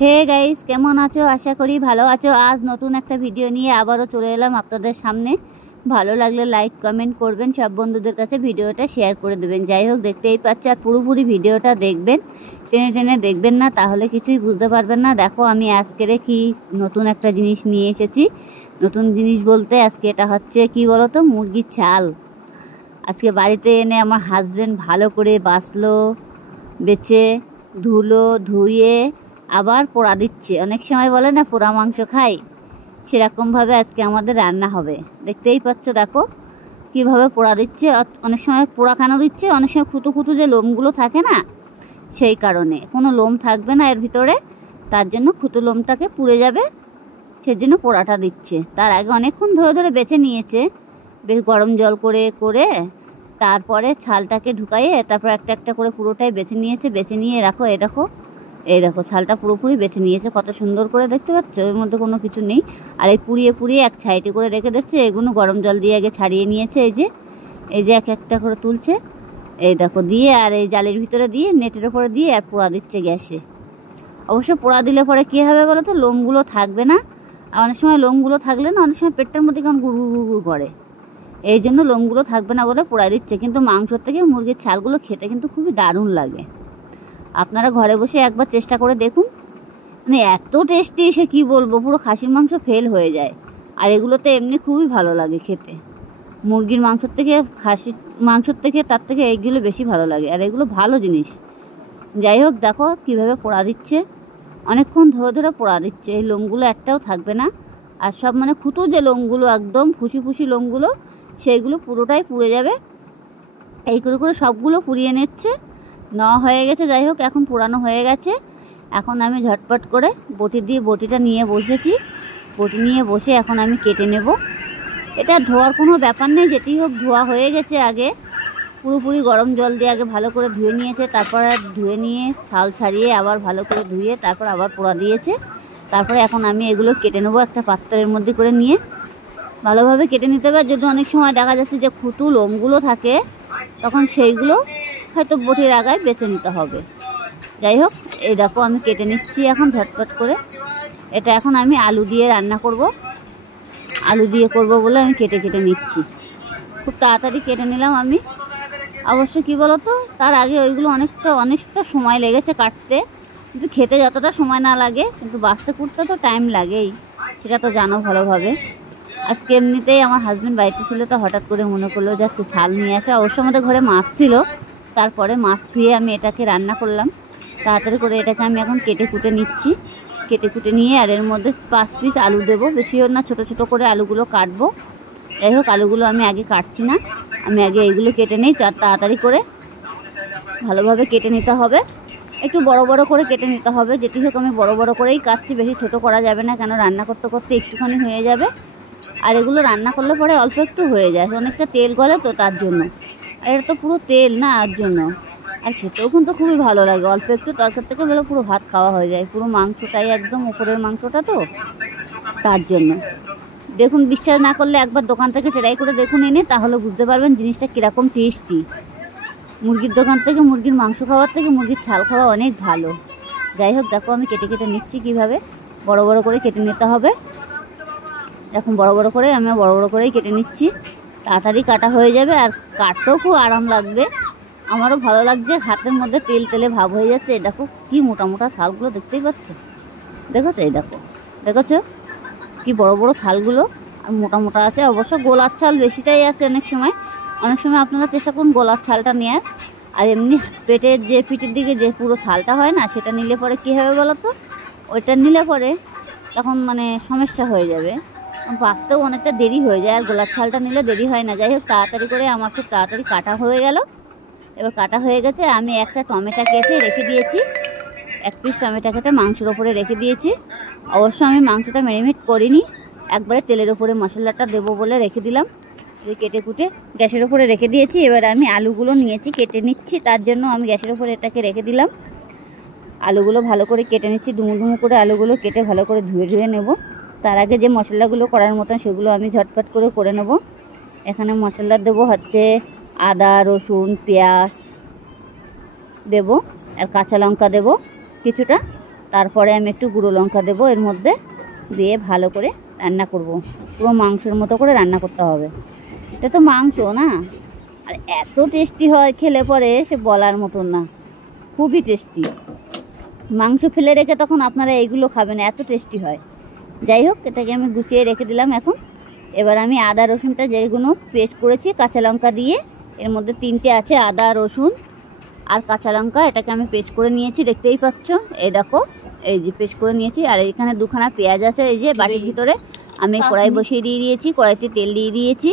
Hey guys, কেমন আছো? আশা করি ভালো আছো। আজ নতুন একটা ভিডিও নিয়ে আবারও চলে এলাম আপনাদের সামনে। ভালো লাগলে লাইক কমেন্ট করবেন, সব বন্ধুদের কাছে ভিডিওটা শেয়ার করে দেবেন। যাই হোক, দেখতেই পাচ্ছি, আর পুরোপুরি ভিডিওটা দেখবেন, টেনে টেনে দেখবেন না, তাহলে কিছুই বুঝতে পারবেন না। দেখো, আমি আজকের কি নতুন একটা জিনিস নিয়ে এসেছি। নতুন জিনিস বলতে আজকে এটা হচ্ছে কি বলো তো, মুরগির ছাল। আজকে বাড়িতে এনে আমার হাজবেন্ড ভালো করে বাছলো, বেছে ধুলো, ধুয়ে আবার পোড়া দিচ্ছে। অনেক সময় বলে না পোড়া মাংস খাই, সেরকমভাবে আজকে আমাদের রান্না হবে। দেখতেই পাচ্ছ, দেখো কীভাবে পোড়া দিচ্ছে। অনেক সময় পোড়া কেন দিচ্ছে, অনেক সময় খুঁতো খুঁতো যে লোমগুলো থাকে না, সেই কারণে। কোনো লোম থাকবে না এর ভিতরে, তার জন্য খুঁতো লোমটাকে পুড়ে যাবে, সেজন্য পোড়াটা দিচ্ছে। তার আগে অনেকক্ষণ ধরে ধরে বেছে নিয়েছে, বেশ গরম জল করে করে তারপরে ছালটাকে ঢুকাইয়ে তারপর একটা একটা করে পুরোটাই বেছে নিয়েছে। বেছে নিয়ে রাখো, এই দেখো ছালটা পুরোপুরি বেছে নিয়েছে, কত সুন্দর করে, দেখতে পাচ্ছ? এর মধ্যে কোনো কিছু নেই। আর এই পুড়িয়ে পুড়িয়ে এক সাইডে করে রেখে দিচ্ছে। এগুলো গরম জল দিয়ে আগে ছাড়িয়ে নিয়েছে। এই যে এক একটা করে তুলছে, এই দেখো দিয়ে, আর এই জালের ভিতরে দিয়ে, নেটের ওপরে দিয়ে আর পোড়া দিচ্ছে গ্যাসে। অবশ্য পোড়া দিলে পরে কী হবে বলো তো, লোমগুলো থাকবে না। আর অনেক সময় লোমগুলো থাকলে না, অনেক সময় পেটটার মধ্যে কেমন গুড় গুড় করে, এই জন্য লোমগুলো থাকবে না বলে পোড়া দিচ্ছে। কিন্তু মাংসর থেকে মুরগির ছালগুলো খেতে কিন্তু খুবই দারুণ লাগে। আপনারা ঘরে বসে একবার চেষ্টা করে দেখুন, মানে এত টেস্টি, সে কী বলবো, পুরো খাসির মাংস ফেল হয়ে যায়। আর এগুলোতে এমনি খুবই ভালো লাগে খেতে। মুরগির মাংসর থেকে, খাসির মাংসর থেকে, তার থেকে এইগুলো বেশি ভালো লাগে। আর এগুলো ভালো জিনিস। যাই হোক, দেখো কীভাবে পোড়া দিচ্ছে, অনেকক্ষণ ধরে ধরে পোড়া দিচ্ছে। এই লোমগুলো একটাও থাকবে না। আর সব মানে খুঁটো যে লোমগুলো, একদম ফুসি ফুসি লোমগুলো, সেইগুলো পুরোটাই পুড়ে যাবে। এই করে করে সবগুলো পুড়িয়ে নিচ্ছে। হয়ে গেছে। যাই হোক, এখন পোড়ানো হয়ে গেছে। এখন আমি ঝটপট করে বটিটা নিয়ে বসেছি। বটি নিয়ে বসে এখন আমি কেটে নেব। এটা ধোয়ার কোনো ব্যাপার নেই, যেটি হোক ধোয়া হয়ে গেছে আগে। পুরোপুরি গরম জল দিয়ে আগে ভালো করে ধুয়ে নিয়েছে, তারপর ধুয়ে নিয়ে ছাল ছাড়িয়ে আবার ভালো করে ধুয়ে তারপর আবার পোড়া দিয়েছে। তারপরে এখন আমি এগুলো কেটে নেবো একটা পাত্রের মধ্যে করে নিয়ে, ভালোভাবে কেটে নিতে হবে। যদি অনেক সময় দেখা যাচ্ছে যে খুঁটো লোমগুলো থাকে, তখন সেইগুলো হয়তো বটির আগায় বেছে নিতে হবে। যাই হোক, এই দেখো আমি কেটে নিচ্ছি এখন ঝটপট করে। এটা এখন আমি আলু দিয়ে রান্না করব। আলু দিয়ে করব বলে আমি কেটে কেটে নিচ্ছি। খুব তাড়াতাড়ি কেটে নিলাম আমি। অবশ্য কী বলো তো, তার আগে ওইগুলো অনেকটা সময় লেগেছে কাটতে। কিন্তু খেতে যতটা সময় না লাগে, কিন্তু বাছতে কুটতে তো টাইম লাগেই, সেটা তো জানো ভালোভাবে। আজকে এমনিতেই আমার হাজব্যান্ড বাড়িতে ছিল, তো হঠাৎ করে মনে করলো যে আজকে ছাল নিয়ে আসা। অবশ্য আমাদের ঘরে মাছ ছিল, তারপরে মাছ ধুয়ে আমি এটাকে রান্না করলাম তাড়াতাড়ি করে। এটাকে আমি এখন কেটে কুটে নিচ্ছি। কেটে কুটে নিয়ে আর এর মধ্যে 5 পিস আলু দেবো, বেশিও না, ছোটো ছোটো করে আলুগুলো কাটবো। যাই হোক, আলুগুলো আমি আগে কাটছি না, আমি আগে এইগুলো কেটে নিই। তাড়াতাড়ি করে ভালোভাবে কেটে নিতে হবে, একটু বড় বড় করে কেটে নিতে হবে। যেটি হোক আমি বড় বড় করেই কাটছি, বেশি ছোট করা যাবে না, কেন রান্না করতে করতে একটুখানি হয়ে যাবে। আর এগুলো রান্না করলে পরে অল্প একটু হয়ে যায়, অনেকটা তেল গলে তো, তার জন্য। আর এটা তো পুরো তেল না, আর জন্য। আর খেতেও কিন্তু খুবই ভালো লাগে, অল্প একটু তরকারি থেকে বেরো পুরো ভাত খাওয়া হয়ে যায়। পুরো মাংসটাই একদম উপরের মাংসটা তো, তার জন্য। দেখুন, বিশ্বাস না করলে একবার দোকান থেকে ট্রাই করে দেখুন এনে, তাহলে বুঝতে পারবেন জিনিসটা কীরকম টেস্টি। মুরগির দোকান থেকে মুরগির মাংস খাওয়ার থেকে মুরগির ছাল খাওয়া অনেক ভালো। যাই হোক, দেখো আমি কেটে কেটে নিচ্ছি কীভাবে, বড় বড় করে কেটে নিতে হবে। এখন বড় বড় করেই কেটে নিচ্ছি, তাড়াতাড়ি কাটা হয়ে যাবে। আর কাটতেও খুব আরাম লাগবে, আমারও ভালো লাগছে। হাতের মধ্যে তেল তেলে ভাব হয়ে যাচ্ছে। এই দেখো কি মোটা মোটা ছালগুলো, দেখতেই পাচ্ছ, দেখেছো? এই দেখেছো কি বড় বড় ছালগুলো, আর মোটা মোটা আছে। অবশ্য গোলার ছাল বেশিটাই আছে অনেক সময় আপনারা চেষ্টা করুন গোলার ছালটা নেওয়ার। আর এমনি পিঠের দিকে যে পুরো ছালটা হয় না, সেটা নিলে পরে কী হবে বলো তো, ওইটা নিলে পরে তখন মানে সমস্যা হয়ে যাবে, বাঁচতেও অনেকটা দেরি হয়ে যায়। আর গোলার ছালটা নিলে দেরি হয় না। যাই হোক, তাড়াতাড়ি করে আমার খুব তাড়াতাড়ি কাটা হয়ে গেল। এবার কাটা হয়ে গেছে, আমি একটা টমেটো কেটে রেখে দিয়েছি, 1 পিস টমেটো কেটে মাংসের ওপরে রেখে দিয়েছি। অবশ্য আমি মাংসটা ম্যারিনেট করিনি, একবারে তেলের ওপরে মশলাটা দেবো বলে রেখে দিলাম। কেটে কুটে গ্যাসের ওপরে রেখে দিয়েছি। এবার আমি আলুগুলো নিয়েছি, কেটে নিচ্ছি, তার জন্য আমি গ্যাসের ওপরে এটাকে রেখে দিলাম। আলুগুলো ভালো করে কেটে নিচ্ছি, ডুমো ডুমো করে আলুগুলো কেটে ভালো করে ধুয়ে নেব। তার আগে যে মশলাগুলো করার মতন সেগুলো আমি ঝটপট করে নেব। এখানে মশলা দেবো হচ্ছে আদা, রসুন, পেঁয়াজ দেব, আর কাঁচা লঙ্কা দেব কিছুটা, তারপরে আমি একটু গুঁড়ো লঙ্কা দেবো এর মধ্যে, দিয়ে ভালো করে রান্না করব। পুরো মাংসের মতো করে রান্না করতে হবে। এটা তো মাংস না, আর এত টেস্টি হয় খেলে পরে সে বলার মতন না, খুবই টেস্টি। মাংস ফেলে রেখে তখন আপনারা এইগুলো খাবেন, এত টেস্টি হয়। যাই হোক, এটাকে আমি গুছিয়ে রেখে দিলাম এখন। এবার আমি আদা রসুনটা যেগুলো পেস্ট করেছি কাঁচা লঙ্কা দিয়ে, এর মধ্যে 3টে আছে আদা রসুন আর কাঁচা লঙ্কা, এটাকে আমি পেস্ট করে নিয়েছি, দেখতেই পাচ্ছ। এই দেখো, এই যে পেস্ট করে নিয়েছি। আর এখানে 2খানা পেঁয়াজ আছে এই যে বাটির ভিতরে। আমি কড়াই বসিয়ে দিয়ে দিয়েছি, কড়াইতে তেল দিয়ে দিয়েছি।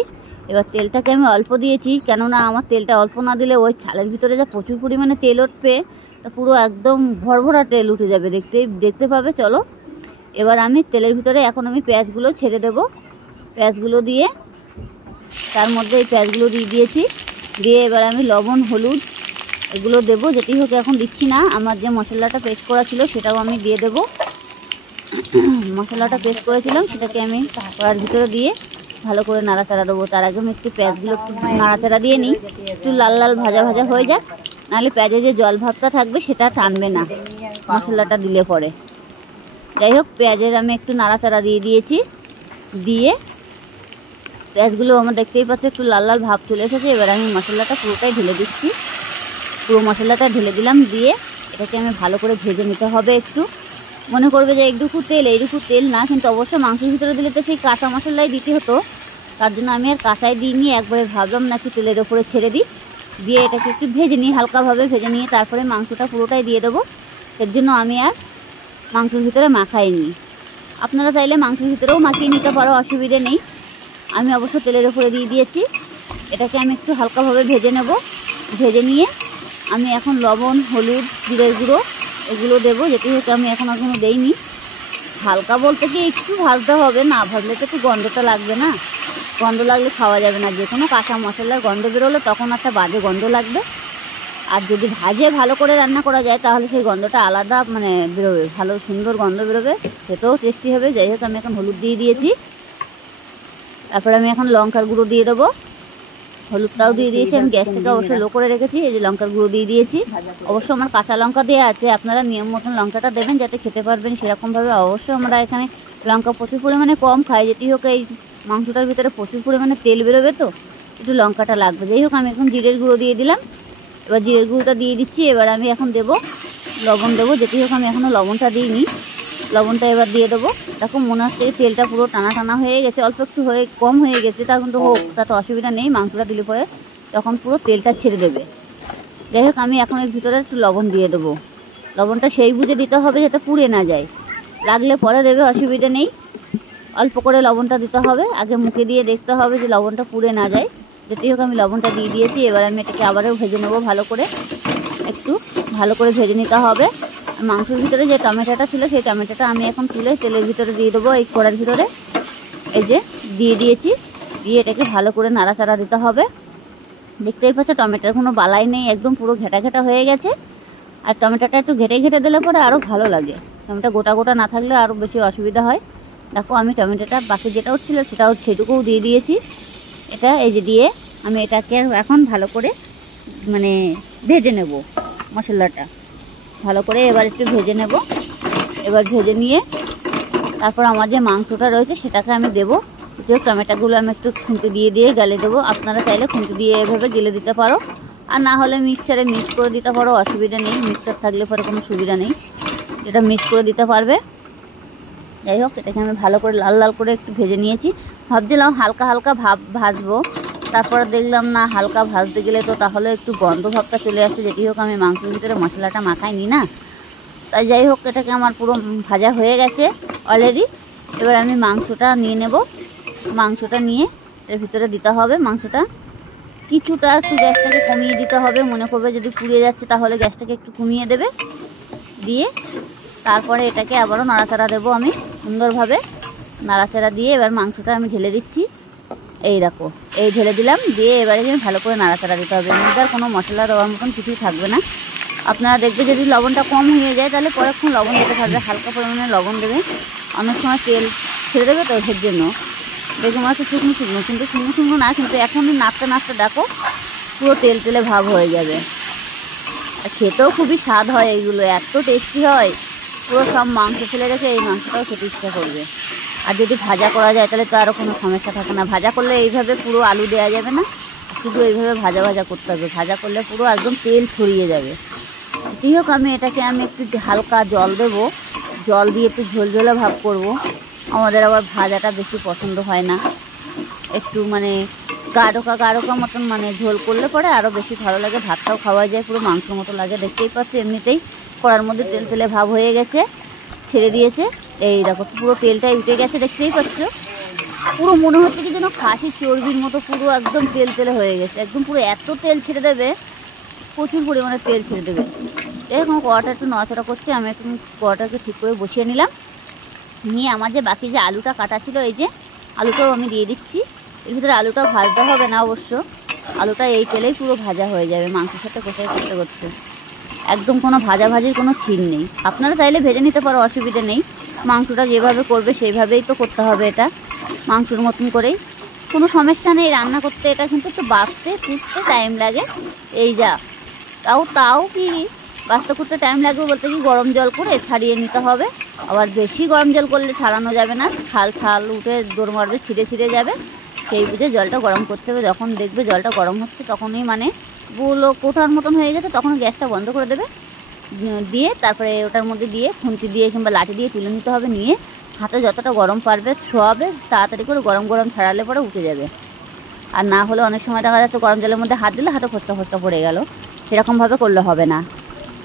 এবার তেলটাকে আমি অল্প দিয়েছি, কেননা আমার তেলটা অল্প না দিলে ওই ছালের ভিতরে যা প্রচুর পরিমাণে তেল উঠবে, তা পুরো একদম ভরভরা তেল উঠে যাবে, দেখতে পাবে। চলো, এবার আমি তেলের ভিতরে এখন আমি পেঁয়াজগুলো ছেড়ে দেব। পেঁয়াজগুলো দিয়ে তার মধ্যে এই পেঁয়াজগুলো দিয়ে দিয়েছি, দিয়ে এবার আমি লবণ হলুদ এগুলো দেবো। যেটি হোক এখন দিচ্ছি না, আমার যে মশলাটা পেস্ট করা ছিল সেটাও আমি দিয়ে দেবো। মশলাটা পেস্ট করেছিলাম সেটাকে আমি কড়ার ভিতরে দিয়ে ভালো করে নাড়াচাড়া দেবো। তার আগে আমি একটু পেঁয়াজগুলো নাড়াচাড়া দিয়ে নিই, একটু লাল লাল ভাজা ভাজা হয়ে যাক, নাহলে পেঁয়াজে যে জল ভাবটা থাকবে সেটা টানবে না মশলাটা দিলে পরে। যাই হোক, পেঁয়াজের আমি একটু নাড়াচাড়া দিয়ে দিয়েছি, দিয়ে পেঁয়াজগুলো আমার দেখতেই পাচ্ছ একটু লাল লাল ভাব চলে এসেছে। এবার আমি মশলাটা পুরোটাই ঢেলে দিচ্ছি, পুরো মশলাটা ঢেলে দিলাম। দিয়ে এটাকে আমি ভালো করে ভেজে নিতে হবে। একটু মনে করবে যে এইটুকু তেল না, কিন্তু অবশ্য মাংসের ভিতরে দিলে তো সেই কাঁচা মশলাই দিতে হতো, তার জন্য আমি আর কাঁচাই দিইনি, একবারে ভাবলাম নাকি তেলের ওপরে ছেড়ে দিই। দিয়ে এটাকে একটু ভেজে নিই, হালকাভাবে ভেজে নিয়ে তারপরে মাংসটা পুরোটাই দিয়ে দেবো। এর জন্য আমি আর মাংসের ভিতরে মাখাইনি। আপনারা চাইলে মাংসের ভিতরেও মাখিয়ে নিতে পারো, অসুবিধে নেই। আমি অবশ্য তেলের ওপরে দিয়ে দিয়েছি। এটাকে আমি একটু হালকাভাবে ভেজে নেব। ভেজে নিয়ে আমি এখন লবণ হলুদ জিরের গুঁড়ো এগুলো দেবো, যেটি হচ্ছে আমি এখনও দেইনি। হালকা বলতে কি একটু ভাজতে হবে, না ভাজলে তো একটু গন্ধটা লাগবে না, গন্ধ লাগলে খাওয়া যাবে না। যে কোনো কাঁচা মশলার গন্ধ বেরোলে তখন একটা বাজে গন্ধ লাগবে। আর যদি ভাজে ভালো করে রান্না করা যায় তাহলে সেই গন্ধটা আলাদা মানে বেরোবে, ভালো সুন্দর গন্ধ বেরোবে, সেটাও টেস্টি হবে। যাই হোক, আমি এখন হলুদ দিয়ে দিয়েছি। তারপরে আমি এখন লঙ্কার গুঁড়ো দিয়ে দেবো, হলুদটাও দিয়ে দিয়েছি। আমি গ্যাসটাকে অবশ্যই লো করে রেখেছি। এই যে লঙ্কার গুঁড়ো দিয়ে দিয়েছি। অবশ্য আমার কাঁচা লঙ্কা দেওয়া আছে, আপনারা নিয়ম মতন লঙ্কাটা দেবেন যাতে খেতে পারবেন সেরকমভাবে। অবশ্য আমরা এখানে লঙ্কা প্রচুর পরিমাণে কম খাই, যেটি হোক এই মাংসটার ভিতরে প্রচুর পরিমাণে তেল বেরোবে, তো একটু লঙ্কাটা লাগবে। যাই হোক, আমি এখন জিরের গুঁড়ো দিয়ে দিলাম। এবার জিরের গুঁড়োটা দিয়ে দিচ্ছি। এবার আমি এখন দেবো লবণ দেবো, যেটি হোক আমি এখনও লবণটা দিইনি। লবণটা এবার দিয়ে দেবো। দেখো মনে হচ্ছে তেলটা পুরো টানা টানা হয়ে গেছে, অল্প একটু কম হয়ে গেছে, তা কিন্তু হোক, তাতে অসুবিধা নেই। মাংসটা দিলে পরে তখন পুরো তেলটা ছেড়ে দেবে। যাই হোক, আমি এখন এর ভিতরে একটু লবণ দিয়ে দেবো। লবণটা সেই বুঝে দিতে হবে যাতে পুড়ে না যায়, লাগলে পরে দেবে, অসুবিধা নেই। অল্প করে লবণটা দিতে হবে, আগে মুখে দিয়ে দেখতে হবে যে লবণটা পুড়ে না যায়। যেটি হোক আমি লবণটা দিয়ে দিয়েছি। এবার আমি এটাকে আবারও ভেজে নেবো ভালো করে, একটু ভালো করে ভেজে নিতে হবে। মাংসের ভিতরে যে টমেটোটা ছিল সেই টমেটোটা আমি এখন তুলে তেলের ভিতরে দিয়ে দেবো, এই কড়ার ভিতরে এই যে দিয়ে দিয়েছি। দিয়ে এটাকে ভালো করে নাড়াচাড়া দিতে হবে। দেখতেই পাচ্ছ টমেটোর কোনো বালাই নেই, একদম পুরো ঘেটা ঘেটা হয়ে গেছে। আর টমেটোটা একটু ঘেটে ঘেটে দিলে পরে আরও ভালো লাগে, টমেটো গোটা গোটা না থাকলে আরও বেশি অসুবিধা হয়। দেখো আমি টমেটোটা বাকি যেটা ছিল সেটুকুও দিয়ে দিয়েছি। এটা এই যে দিয়ে আমি এটাকে এখন ভালো করে মানে ভেজে নেব মশলাটা ভালো করে। এবার একটু ভেজে নেব। এবার ভেজে নিয়ে তারপর আমার যে মাংসটা রয়েছে সেটাকে আমি দেবো। যে টমেটোগুলো আমি একটু খুন্তি দিয়ে গেলে দেবো। আপনারা চাইলে খুন্তি দিয়ে এভাবে গেলে দিতে পারো, আর না হলে মিক্সারে মিক্স করে দিতে পারো, অসুবিধা নেই। মিক্সার থাকলে পরে কোনো সুবিধা নেই, এটা মিক্স করে দিতে পারবে। যাই হোক, এটাকে আমি ভালো করে লাল লাল করে একটু ভেজে নিয়েছি। ভাবছিলাম হালকা হালকা ভাজবো, তারপরে দেখলাম না, হালকা ভাজতে গেলে তো তাহলে একটু গন্ধ ভাবটা চলে আসছে। যেটি হোক আমি মাংসের ভিতরে মশলাটা মাখাইনি না, তাই যাই হোক এটাকে আমার পুরো ভাজা হয়ে গেছে অলরেডি। এবার আমি মাংসটা নিয়ে নেব। মাংসটা নিয়ে এর ভিতরে দিতে হবে। মাংসটা কিছুটা একটু গ্যাসটাকে কমিয়ে দিতে হবে। মনে করবে যদি পুড়িয়ে যাচ্ছে তাহলে গ্যাসটাকে একটু কমিয়ে দেবে। দিয়ে তারপরে এটাকে আবারও নাড়াচাড়া দেবো আমি সুন্দরভাবে। নাড়াচাড়া দিয়ে এবার মাংসটা আমি ঢেলে দিচ্ছি। এই দেখো, এই ঢেলে দিলাম। দিয়ে এবারে আমি ভালো করে নাড়াচাড়া দিতে হবে। এর কোনো মশলা দেওয়ার মতন কিছুই থাকবে না। আপনারা দেখবে যদি লবণটা কম হয়ে যায় তাহলে পরেক্ষণ লবণ দিতে থাকবে, হালকা পরিমাণে লবণ দেবে। অনেক সময় তেল ছেড়ে দেবে তো, এর জন্য দেখে মনে হচ্ছে শুকনো শুকনো, কিন্তু শুকনো শুকনো না, কিন্তু এখনই নাড়তে নাড়তে দেখো পুরো তেল তেলে ভাব হয়ে যাবে। আর খেতেও খুবই স্বাদ হয়, এইগুলো এত টেস্টি হয় পুরো সব মাংস ফেলে রেখে এই মাংসটাও খেতে ইচ্ছা করবে। আর যদি ভাজা করা যায় তাহলে তো আরও কোনো সমস্যা থাকে না। ভাজা করলে এইভাবে পুরো আলু দেওয়া যাবে না, শুধু এইভাবে ভাজা ভাজা করতে হবে। ভাজা করলে পুরো একদম তেল ছড়িয়ে যাবে। যাই হোক, আমি একটু হালকা জল দেবো, জল দিয়ে একটু ঝোলঝোলা ভাব করব। আমাদের আবার ভাজাটা বেশি পছন্দ হয় না, একটু মানে গাঢ়কা মতন মানে ঝোল করলে পরে আরও বেশি ভালো লাগে, ভাতটাও খাওয়া যায়, পুরো মাংসের মতো লাগে। দেখতেই পাচ্ছি এমনিতেই কড়ার মধ্যে তেল তেলে ভাব হয়ে গেছে, ছেড়ে দিয়েছে। এই দেখো পুরো তেলটাই উঠে গেছে, দেখতেই পাচ্ছ। পুরো মনে হচ্ছে কি যেন খাসির চর্বির মতো পুরো একদম তেল তেলে হয়ে গেছে, একদম পুরো এত তেল ছেড়ে দেবে, প্রচুর পরিমাণে তেল ছেড়ে দেবে। এরকম কড়াটা একটু নড়াচড়া করছে, আমি একটু কড়াটাকে ঠিক করে বসিয়ে নিলাম। নিয়ে আমার যে বাকি যে আলুটা কাটা ছিল, এই যে আলুটাও আমি দিয়ে দিচ্ছি। এর ভিতরে আলুটা ভাজতে হবে না অবশ্য, আলুটা এই তেলেই পুরো ভাজা হয়ে যাবে মাংসের সাথে কষাই করতে করতে। একদম কোনো ভাজাভাজির কোনো সিন নেই। আপনারা চাইলে ভেজে নিতে পারো, অসুবিধা নেই। মাংসটা যেভাবে করবে সেইভাবেই তো করতে হবে, এটা মাংসর মতন করেই, কোনো সমস্যা নেই রান্না করতে। এটা কিন্তু একটু বাছতে কুটতে টাইম লাগে, এই যা তাও কি বাছতে কুটতে টাইম লাগবে বলতে কি গরম জল করে ছাড়িয়ে নিতে হবে। আবার বেশি গরম জল করলে ছাড়ানো যাবে না, ছাল উঠে দৌড় মারবে, ছিঁড়ে যাবে। সেই বুঝে জলটা গরম করতে হবে। যখন দেখবে জলটা গরম হচ্ছে তখনই মানে গুলো কোঠার মতন হয়ে গেছে, তখন গ্যাসটা বন্ধ করে দেবে। দিয়ে তারপরে ওটার মধ্যে দিয়ে খুন্তি দিয়ে কিংবা লাঠি দিয়ে তুলে নিতে হবে। নিয়ে হাতে যতটা গরম পারবে ছোঁয়াবে, তাড়াতাড়ি করে গরম ছাড়ালে পরে উঠে যাবে। আর না হলে অনেক সময় দেখা যাচ্ছে গরম জলের মধ্যে হাত দিলে হাতে ফোসকা পড়ে গেল, সেরকমভাবে করলে হবে না।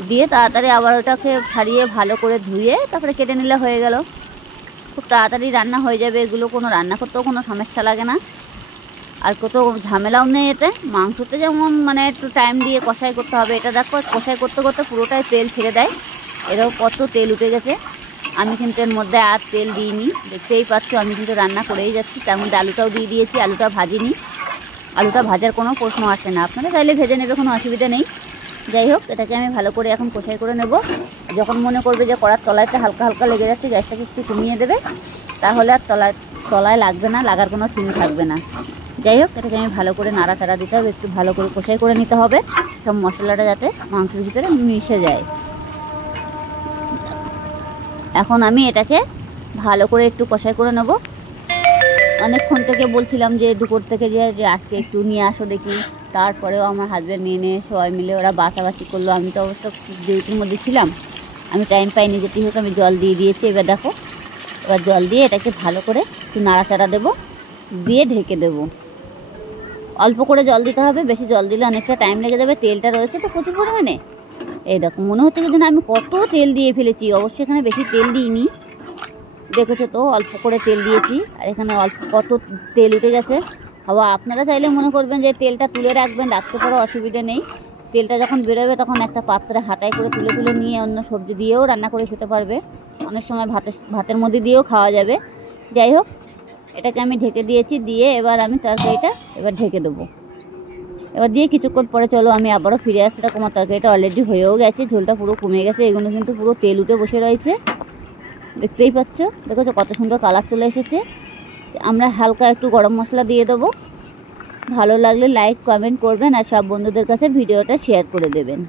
দিয়ে তাড়াতাড়ি আবার ওটাকে ছাড়িয়ে ভালো করে ধুয়ে তারপরে কেটে নিলে হয়ে গেল। খুব তাড়াতাড়ি রান্না হয়ে যাবে এগুলো, কোনো রান্না করতেও কোনো সমস্যা লাগে না, আর কত ঝামেলাও নেই এতে। মাংসতে যেমন মানে একটু টাইম দিয়ে কষাই করতে হবে, এটা দেখো কষাই করতে করতে পুরোটাই তেল ছেড়ে দেয়। এরাও কত তেল উঠে গেছে। আমি কিন্তু এর মধ্যে আর তেল দিইনি, দেখতেই পাচ্ছ। আমি কিন্তু রান্না করেই যাচ্ছি, তার মধ্যে আলুটাও দিয়ে দিয়েছি। আলুটা ভাজিনি, আলুটা ভাজার কোনো প্রশ্ন আসে না। আপনারা চাইলে ভেজে নেবে, কোনো অসুবিধা নেই। যাই হোক, এটাকে আমি ভালো করে এখন কষাই করে নেব। যখন মনে করবে যে কড়ার তলাইতে হালকা হালকা লেগে যাচ্ছে, গ্যাসটাকে একটু কমিয়ে দেবে, তাহলে আর তলায় লাগবে না, লাগার কোনো সিন থাকবে না। যাই হোক, এটাকে আমি ভালো করে নাড়াচাড়া দিতে হবে, একটু ভালো করে কষাই করে নিতে হবে, সব মশলাটা যাতে মাংসের ভিতরে মিশে যায়। এখন আমি এটাকে ভালো করে একটু কষাই করে নেব। অনেকক্ষণ থেকে বলছিলাম যে দুপুর থেকে যে আজকে একটু নিয়ে আসো দেখি, তারপরেও আমার হাজব্যান্ড নিয়ে সবাই মিলে ওরা বাছাবাছি করলো। আমি তো অবশ্য ডিউটির মধ্যে ছিলাম, আমি টাইম পাইনি। যেটি হোক আমি জল দিয়ে দিয়েছি। এবার দেখো, এবার জল দিয়ে এটাকে ভালো করে একটু নাড়াচাড়া দেবো, দিয়ে ঢেকে দেবো। অল্প করে জল দিতে হবে, বেশি জল দিলে অনেকটা টাইম লেগে যাবে। তেলটা রয়েছে তো প্রচুর পরিমাণে, এই দেখো মনে হচ্ছে যে আমি কত তেল দিয়ে ফেলেছি। অবশ্যই এখানে বেশি তেল দিইনি, দেখেছো তো অল্প করে তেল দিয়েছি। আর এখানে কত তেল উঠে গেছে। আবার আপনারা চাইলে মনে করবেন যে তেলটা তুলে রাখতে পারো, অসুবিধা নেই। তেলটা যখন বেরোবে তখন একটা পাত্রে হাতায় করে তুলে নিয়ে অন্য সবজি দিয়েও রান্না করে খেতে পারবে। অনেক সময় ভাতের মধ্যে দিয়েও খাওয়া যাবে। যাই হোক, এটাকে আমি ঢেকে দিয়েছি। দিয়ে এবার আমি তরকারিটা ঢেকে দেবো। এবার দিয়ে কিছুক্ষণ পরে চলো আমি আবারও ফিরে আসছি। এটা আমার তরকারিটা অলরেডি হয়েও গেছে, ঝোলটা পুরো কমে গেছে। এগুলো কিন্তু পুরো তেল উঠে বসে রয়েছে, দেখতেই পাচ্ছ। দেখেছো কত সুন্দর কালার চলে এসেছে। আমরা হালকা একটু গরম মশলা দিয়ে দেবো। ভালো লাগলে লাইক কমেন্ট করবেন, আর সব বন্ধুদের কাছে ভিডিওটা শেয়ার করে দেবেন।